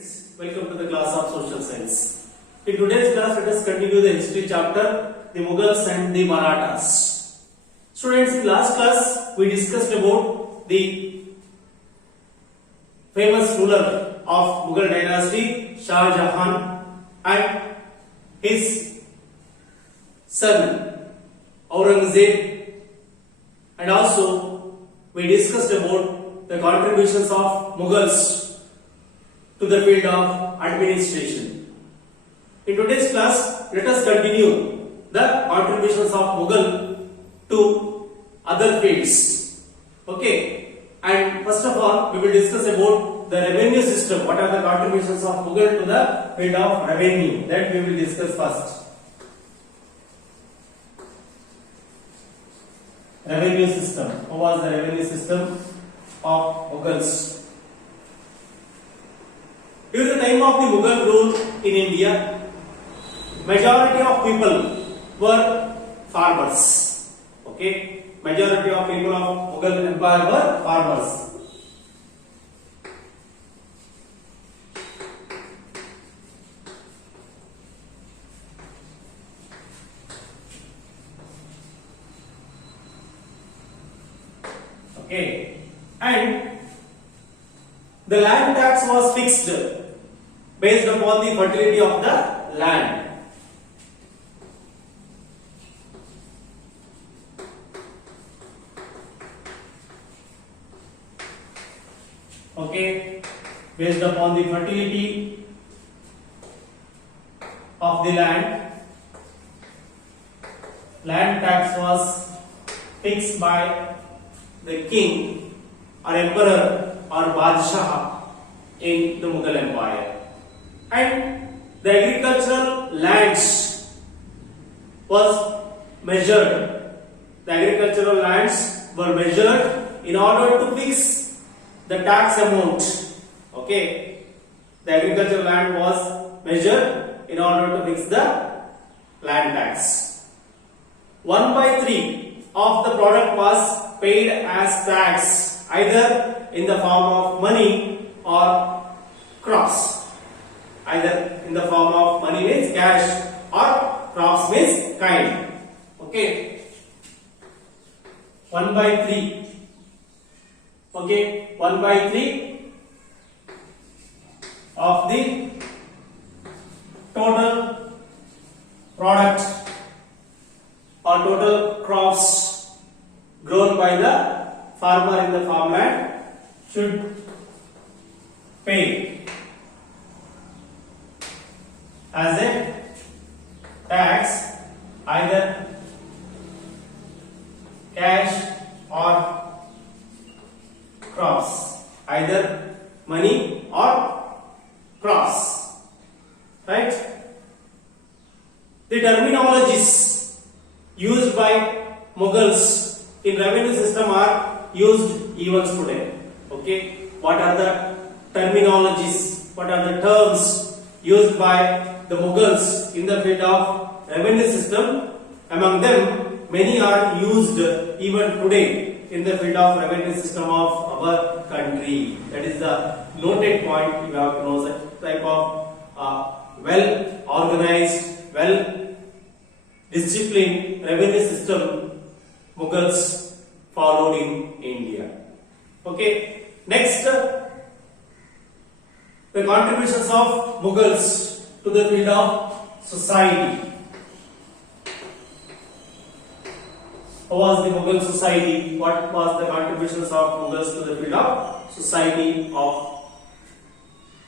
Welcome to the class of social science. In today's class, let us continue the history chapter, the Mughals and the Marathas. Students, in last class, we discussed about the famous ruler of Mughal dynasty, Shah Jahan, and his son, Aurangzeb, and also we discussed about the contributions of Mughals to the field of administration. In today's class, let us continue the contributions of Mughal to other fields. Okay, and first of all, we will discuss about the revenue system. What are the contributions of Mughal to the field of revenue? That we will discuss first. Revenue system. What was the revenue system of Mughals? During the time of the Mughal rule in India, majority of people were farmers. Okay, majority of people of Mughal Empire were farmers. Okay, and the land tax was fixed based upon the fertility of the land. Okay, based upon the fertility of the land, land tax was fixed by the king or emperor or Badshah in the Mughal Empire. And the agricultural lands was measured. The agricultural lands were measured in order to fix the tax amount. Okay, the agricultural land was measured in order to fix the land tax. 1/3 of the product was paid as tax, either in the form of money or crops. Either in the form of money means cash or crops means kind. Okay, 1/3. Okay, 1/3 of the total product or total crops grown by the farmer in the farmland should pay as a tax, either cash or crops, either money or crops, right? The terminologies used by Mughals in revenue system are used even today. Okay, what are the terminologies? What are the terms used by the Mughals in the field of revenue system? Among them, many are used even today in the field of revenue system of our country. That is the noted point. You have to know such type of well organized, well disciplined revenue system Mughals followed in India. Okay, next, the contributions of Mughals to the field of society. How was the Mughal society? What was the contributions of Mughals to the field of society of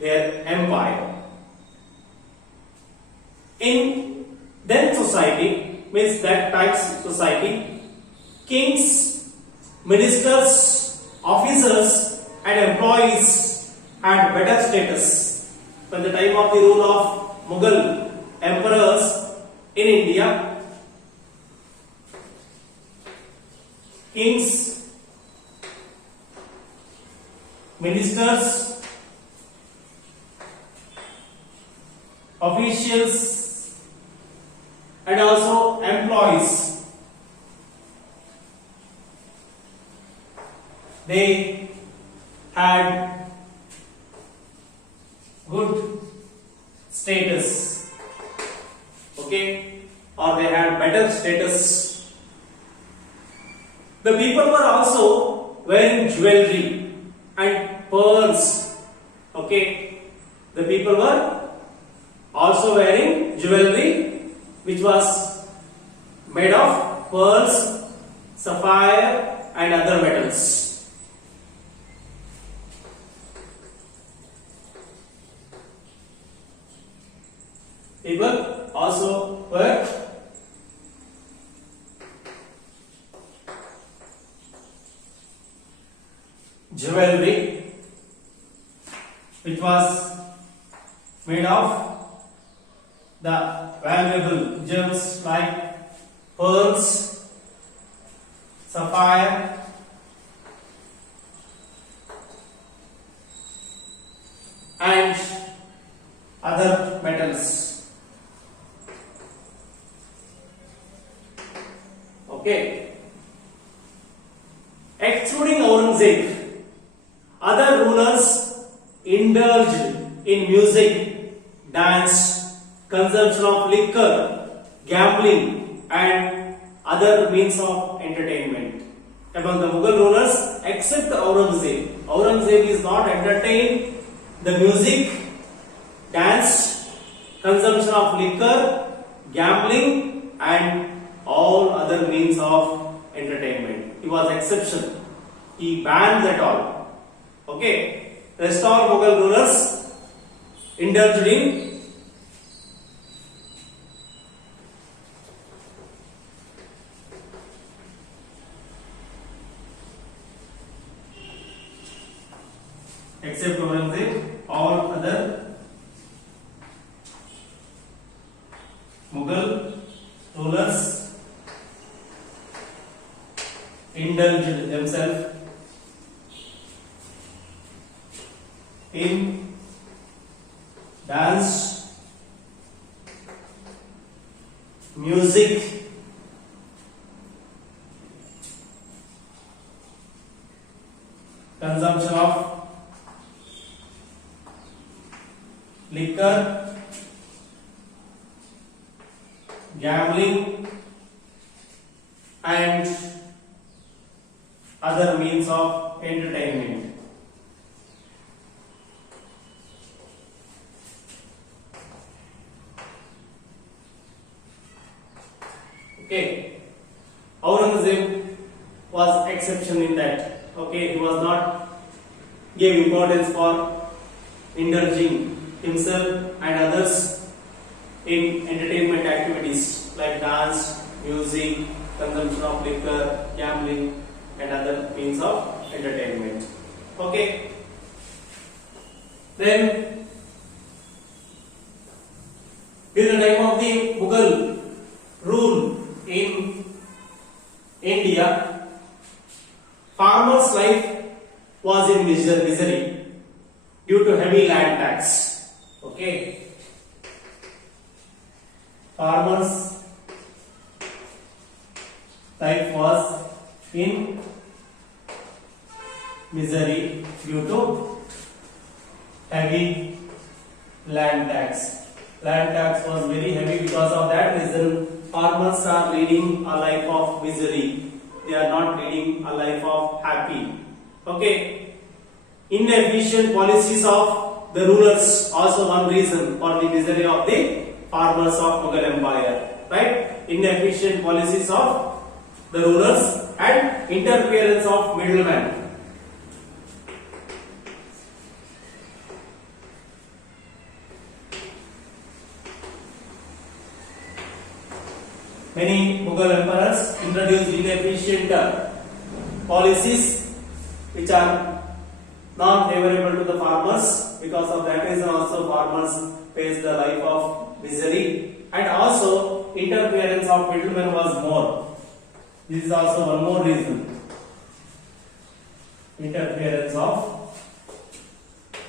their empire? In then society, means that types society, kings, ministers, officers and employees had better status. When the time of the rule of Mughal emperors in India, kings, ministers, officials and also employees, they had good status, okay, or they had better status. The people were also wearing jewelry and pearls, okay. The people were also wearing jewelry which was made of pearls, sapphire and other metals. People also wear jewelry which was made of the valuable gems like pearls, sapphire and other metals. Okay. Excluding Aurangzeb, other rulers indulged in music, dance, consumption of liquor, gambling and other means of entertainment. Among the Mughal rulers, except Aurangzeb, Aurangzeb is not entertained the music, dance, consumption of liquor, gambling and all other means of entertainment. He was exception. He banned that all. Okay. Rest all Mughal rulers indulged in except Aurangzeb, all other Mughal rulers indulged themselves in dance, music, consumption of liquor, gambling and other means of entertainment. Okay. Aurangzeb was exception in that. Okay, he was not gave importance for indulging himself and others in entertainment activities like dance, music, consumption of liquor, gambling and other means of entertainment. Okay. Then during the time of the Mughal rule in India, farmers' life was in misery due to heavy land tax. Okay. Farmers' life was in misery due to heavy land tax. Land tax was very heavy. Because of that reason, farmers are leading a life of misery. They are not leading a life of happy. Okay. Inefficient policies of the rulers also one reason for the misery of the farmers of Mughal Empire. Right? Inefficient policies of the rulers and interference of middlemen. Many Mughal emperors introduced inefficient policies which are not favorable to the farmers. Because of that reason also farmers face the life of misery, and also interference of middlemen was more. This is also one more reason. Interference of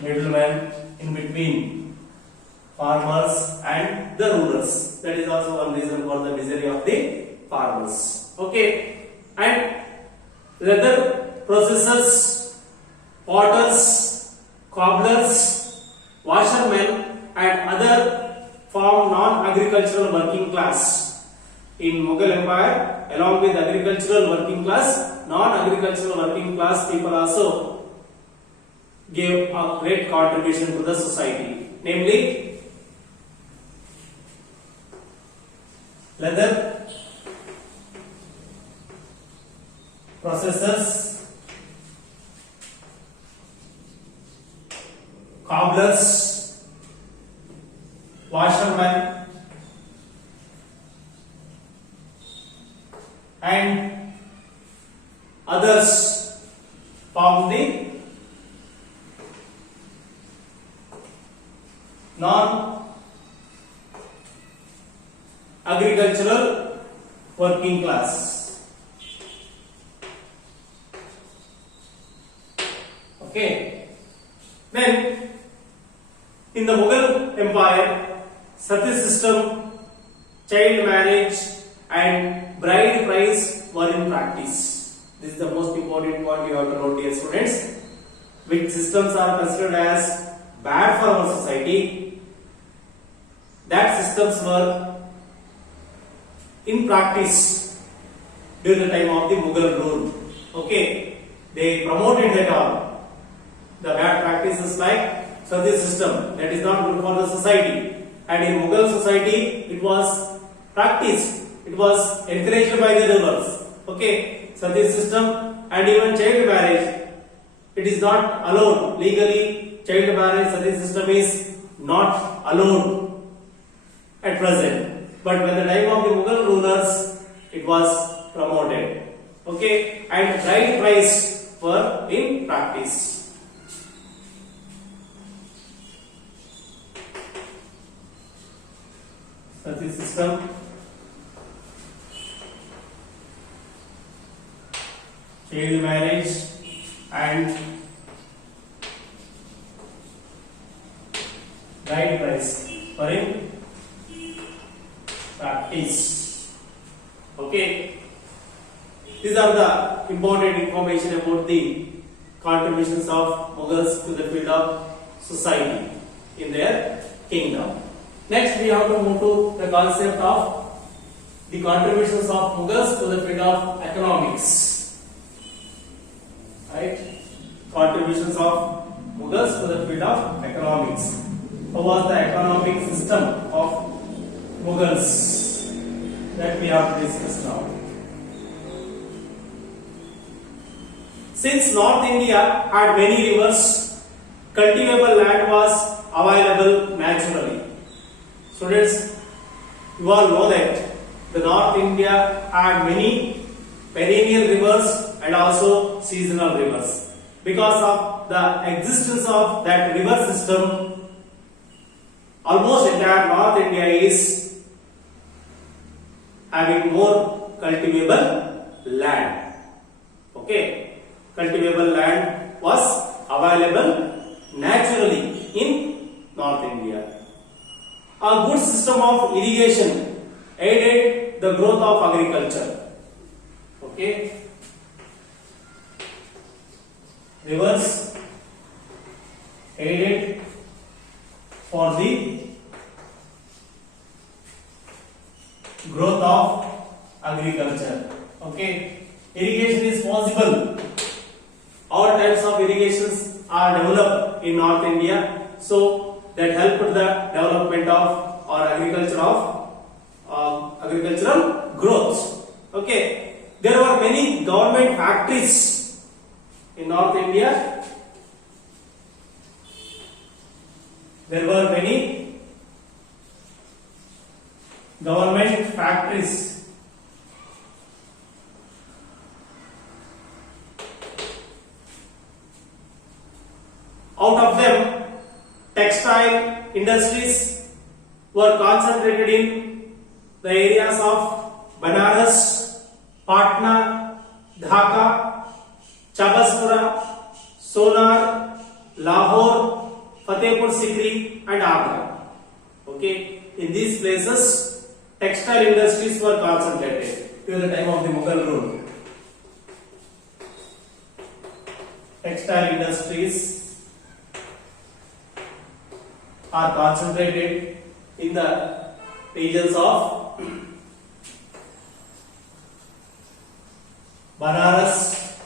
middlemen in between farmers and the rulers. That is also one reason for the misery of the farmers. Okay. And leather processors, potters, cobblers, washermen and other form non-agricultural working class. In Mughal Empire, along with agricultural working class, non-agricultural working class people also gave a great contribution to the society. Namely, leather processors, cobblers, washermen, and others form the non-agricultural working class. Okay. Then, in the Mughal Empire, sati system, child marriage, and bride price were in practice. This is the most important point you have to note, dear students. Which systems are considered as bad for our society? That systems were in practice during the time of the Mughal rule. Okay, they promoted that all. The bad practices like sati system, that is not good for the society. And in Mughal society, it was practiced. It was encouraged by the rulers. Okay, sati system and even child marriage, it is not allowed legally. Child marriage, sati system is not allowed at present. But when the time of the Mughal rulers, it was promoted. Okay, and bride price were in practice. Sati system, child marriage, and bride price were in practice. Okay, these are the important information about the contributions of Mughals to the field of society in their kingdom. Next, we have to move to the concept of the contributions of Mughals to the field of economics. Right? Contributions of Mughals to the field of economics. How was the economic system of Mughals? That we have to discuss now. Since North India had many rivers, cultivable land was available naturally. Students, you all know that the North India had many perennial rivers and also seasonal rivers. Because of the existence of that river system, almost entire North India is having more cultivable land. Okay, cultivable land was available naturally in North India. A good system of irrigation aided the growth of agriculture. Okay, rivers aided for the growth of agriculture. Okay, irrigation is possible. All types of irrigations are developed in North India, so that helped the development of or agricultural growth. Okay, there were many government factories in North India. There were many government factories. Out of them, textile industries were concentrated in the areas of Banaras, Patna, Dhaka, Chabaspura, Sonar, Lahore, Fatehpur Sikri and Agra. Okay, in these places textile industries were concentrated during the time of the Mughal rule. Textile industries are concentrated in the regions of Banaras,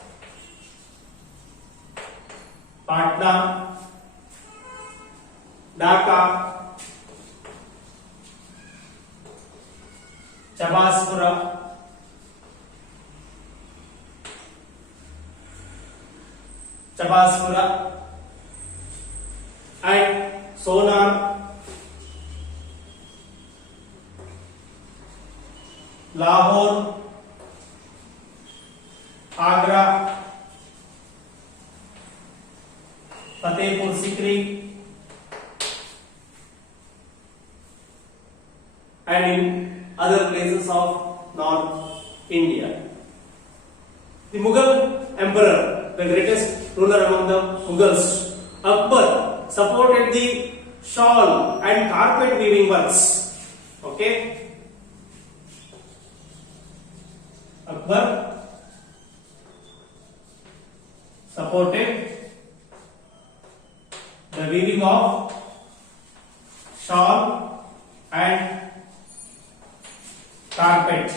Patna, Dhaka, Chabaspura, and Sonar, Lahore, Agra, Fatehpur Sikri, and in other places of North India. The Mughal emperor, the greatest ruler among the Mughals, Akbar, supported the shawl and carpet weaving works. Okay? Akbar supported the weaving of shawl and carpet.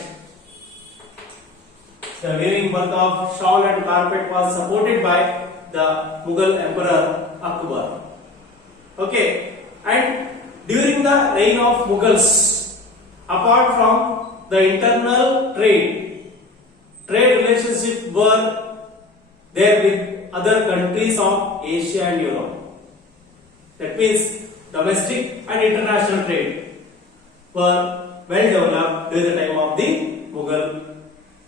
The weaving work of shawl and carpet was supported by the Mughal emperor Akbar. Okay, and during the reign of Mughals, apart from the internal trade relationships were there with other countries of Asia and Europe. That means domestic and international trade were well developed during the time of the Mughal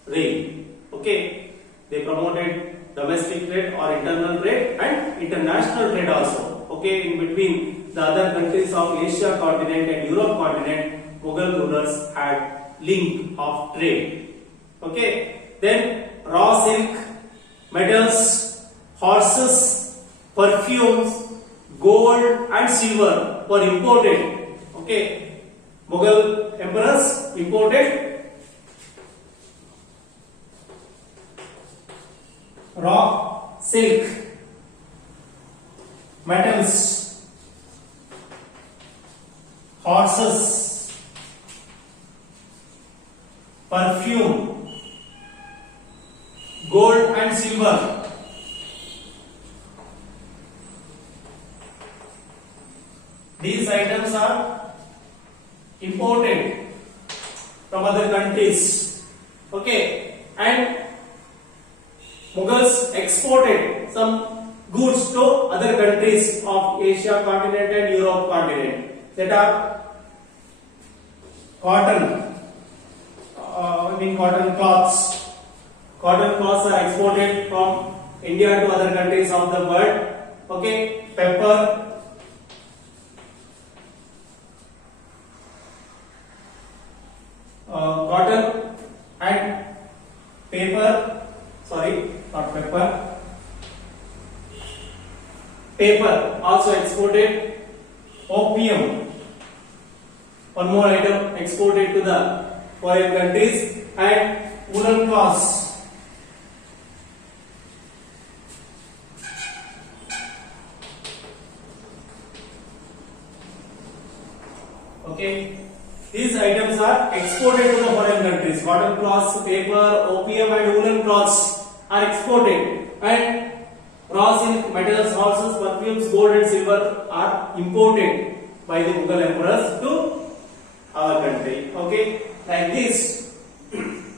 reign. Okay, they promoted domestic trade or internal trade and international trade also. Okay, in between the other countries of Asia continent and Europe continent, Mughal rulers had link of trade. Okay, then raw silk, metals, horses, perfumes, gold and silver were imported. Okay, Mughal emperors imported raw silk, metals, horses, perfume, gold and silver. These items are imported from other countries. Okay, and Mughals exported some goods to other countries of Asia continent and Europe continent. That are cotton, cotton cloths. Cotton cloths are exported from India to other countries of the world. Okay, pepper, cotton and paper, sorry, not pepper, paper also exported, opium, one more item exported to the foreign countries, and woolen cloths. Okay, these items are exported to the foreign countries. Cotton cloths, paper, opium and woolen cloths are exported, and raw silk, metals, horses, perfumes, gold and silver are imported by the Mughal emperors to our country. Okay, like this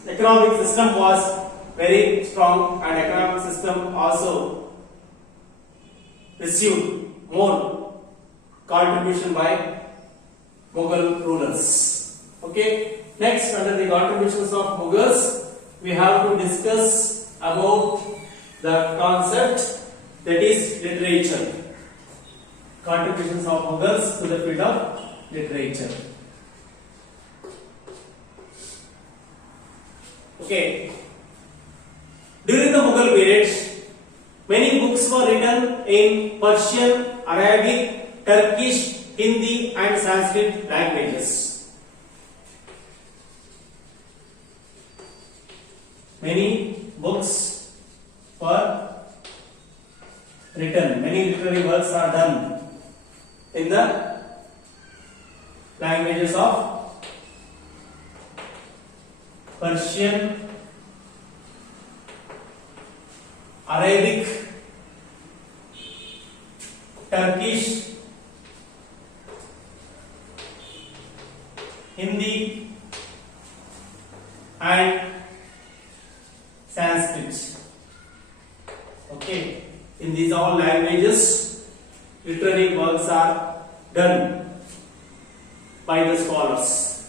economic system was very strong, and economic system also received more contribution by Mughal rulers. Okay, next, under the contributions of Mughals, we have to discuss about the concept that is literature. Contributions of Mughals to the field of literature. Okay, during the Mughal period, many books were written in Persian, Arabic, Turkish, Hindi and Sanskrit languages. Many books were written, many literary works are done in the languages of Persian, Arabic, Turkish, Hindi and Sanskrit. Okay, in these all languages, literary works are done by the scholars.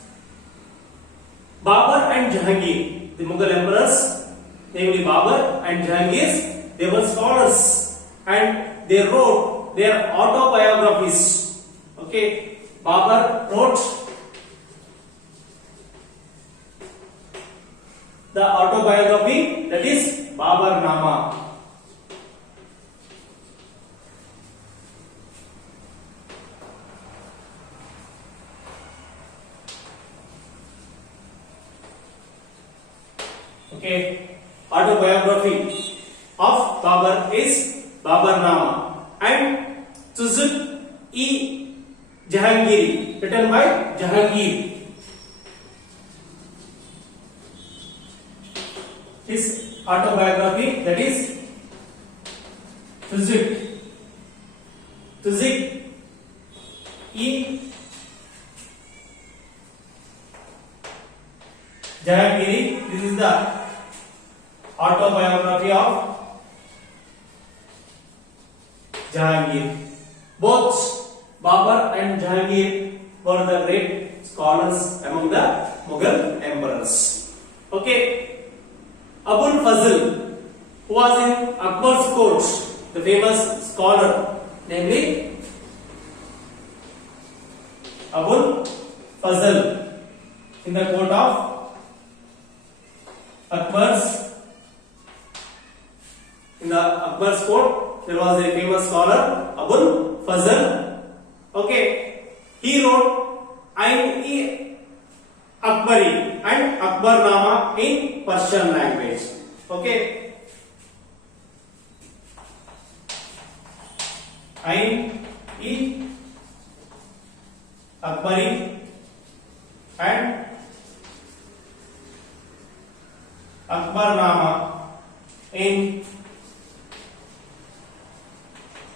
Babur and Jahangir, the Mughal emperors, namely Babur and Jahangir, they were scholars and they wrote their autobiographies. Okay, Babur wrote the autobiography, that is Babarnama. Okay, autobiography of Babur is Babarnama, and Tuzuk-e Jahangiri, written by Jahangir. His autobiography, that is Tuzuk-e Jahangiri. This is the autobiography of Jahangir. Both Babur and Jahangir were the great scholars among the Mughal emperors. Okay. Abul Fazl, who was in Akbar's court, the famous scholar, namely Abul Fazl, in the court of Akbar's court, there was a famous scholar, Abul Fazl. Okay, he wrote Ain-e Akbari and Akbarnama in Persian language. Okay, Ain-e Akbari and Akbarnama in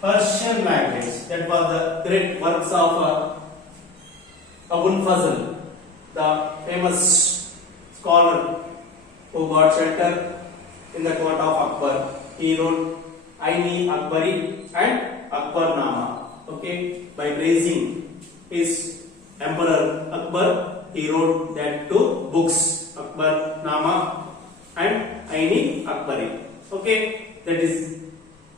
Persian language. That was the great works of Abul Fazl, the famous scholar who got shelter in the court of Akbar. He wrote Ain-e Akbari and Akbarnama. Okay, by praising his emperor Akbar, he wrote that two books, Akbarnama and Ain-e Akbari. Okay, that is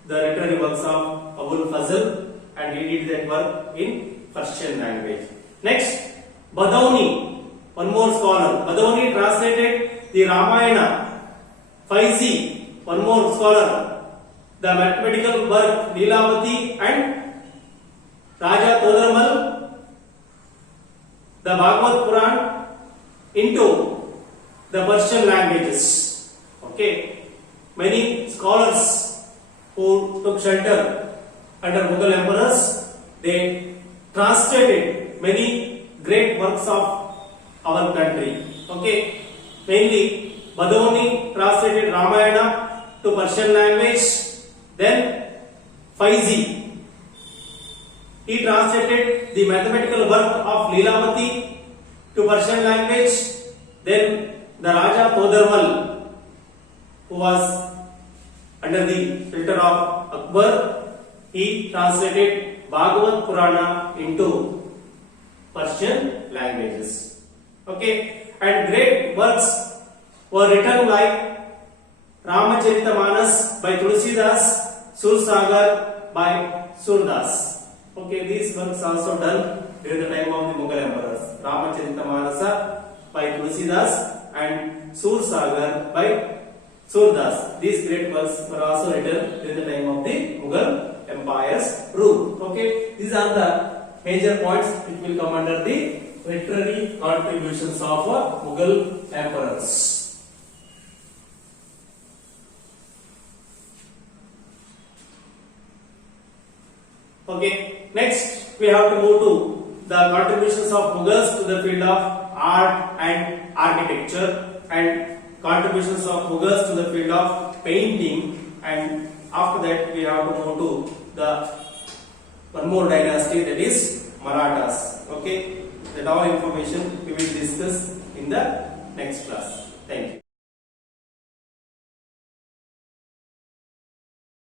the literary works of Abul Fazl, and he did that work in Persian language. Next, Badauni, one more scholar. Badauni translated the Ramayana. Faizi, one more scholar, the mathematical work Leelavati and Raja Todarmal, the Bhagavad Puran into the Persian languages. Okay, many scholars who took shelter under Mughal emperors, they translated many great works of our country. Okay, mainly Badauni translated Ramayana to Persian language. Then Faizi, he translated the mathematical work of Leelavati to Persian language. Then the Raja Todarmal, who was under the filter of Akbar, he translated Bhagavad Purana into Persian languages. Okay, and great works were written like Ramacharita by Tulsidas, Sursagar by Surdas. Okay, these works also done during the time of the Mughal emperors. Ramacharita by Tulsidas and Sursagar by Surdas. These great works were also written during the time of the Mughal Empire's rule. Okay, these are the major points which will come under the literary contributions of Mughal emperors. Okay, next we have to move to the contributions of Mughals to the field of art and architecture, and contributions of Mughals to the field of painting, and after that we have to move to the one more dynasty, that is Marathas. Okay, that all information we will discuss in the next class. Thank you.